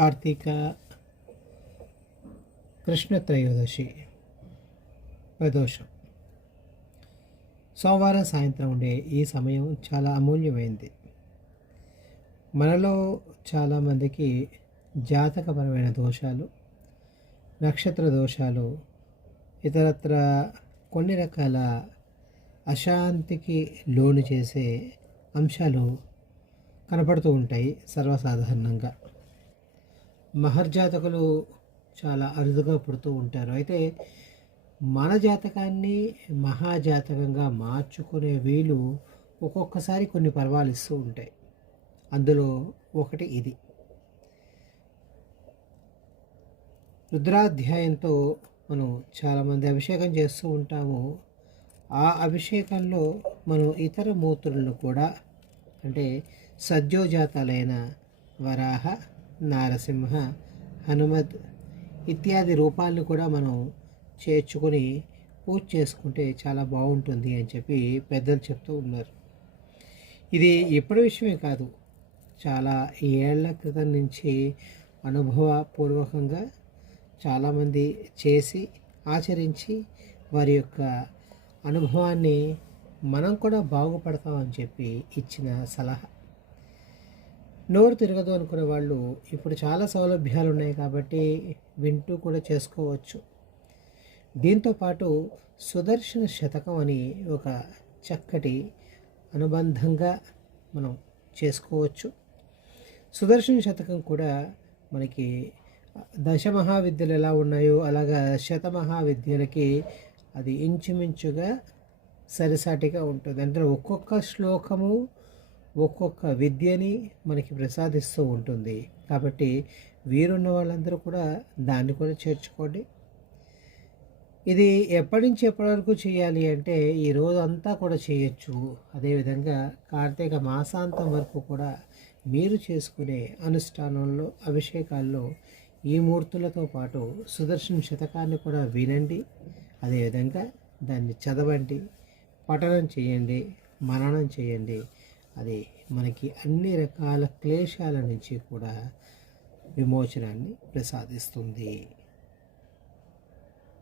కార్తీక కృష్ణ త్రయోదశి ప్రదోషం సోమవారం సాయంత్రం ఉండే ఈ సమయం చాలా అమూల్యమైంది. మనలో చాలామందికి జాతకపరమైన దోషాలు, నక్షత్ర దోషాలు, ఇతరత్ర కొన్ని రకాల అశాంతికి లోను చేసే అంశాలు కనపడుతూ ఉంటాయి సర్వసాధారణంగా. మహర్జాతకులు చాలా అరుదుగా పుడుతూ ఉంటారు. అయితే మన జాతకాన్ని మహాజాతకంగా మార్చుకునే వీలు ఒక్కొక్కసారి కొన్ని పర్వాలు ఇస్తూ ఉంటాయి. అందులో ఒకటి ఇది. రుద్రాధ్యాయంతో మనం చాలామంది అభిషేకం చేస్తూ ఉంటాము. ఆ అభిషేకంలో మనం ఇతర మూర్తులను కూడా, అంటే సద్యోజాతాలైన వరాహ, నారసింహ, హనుమద్ ఇత్యాది రూపాలను కూడా మనం చేర్చుకొని పూజ చేసుకుంటే చాలా బాగుంటుంది అని చెప్పి పెద్దలు చెప్తూ ఉన్నారు. ఇది ఇప్పటి విషయమే కాదు, చాలా ఏళ్ల క్రితం నుంచి అనుభవపూర్వకంగా చాలామంది చేసి ఆచరించి వారి యొక్క అనుభవాన్ని మనం కూడా బాగుపడతామని చెప్పి ఇచ్చిన సలహా. నోరు తిరగదు అనుకునే వాళ్ళు ఇప్పుడు చాలా సౌలభ్యాలు ఉన్నాయి కాబట్టి వింటూ కూడా చేసుకోవచ్చు. దీంతోపాటు సుదర్శన శతకం అని ఒక చక్కటి అనుబంధంగా మనం చేసుకోవచ్చు. సుదర్శన శతకం కూడా మనకి దశమహావిద్యలు ఎలా ఉన్నాయో అలాగా శతమహావిద్యలకి అది ఇంచుమించుగా సరిసాటిగా ఉంటుంది. అంటే ఒక్కొక్క శ్లోకము ఒక్కొక్క విద్యని మనకి ప్రసాదిస్తూ ఉంటుంది. కాబట్టి వీరున్న వాళ్ళందరూ కూడా దాన్ని కూడా చేర్చుకోండి. ఇది ఎప్పటి నుంచి ఎప్పటి వరకు చేయాలి అంటే ఈ రోజు అంతా కూడా చేయొచ్చు. అదేవిధంగా కార్తీక మాసాంతం వరకు కూడా మీరు చేసుకునే అనుష్ఠానంలో, అభిషేకాల్లో ఈ మూర్తులతో పాటు సుదర్శన శతకాన్ని కూడా వినండి. అదేవిధంగా దాన్ని చదవండి, పఠనం చేయండి, మననం చేయండి. అది మనకి అన్ని రకాల క్లేశాల నుంచి కూడా విమోచనాన్ని ప్రసాదిస్తుంది.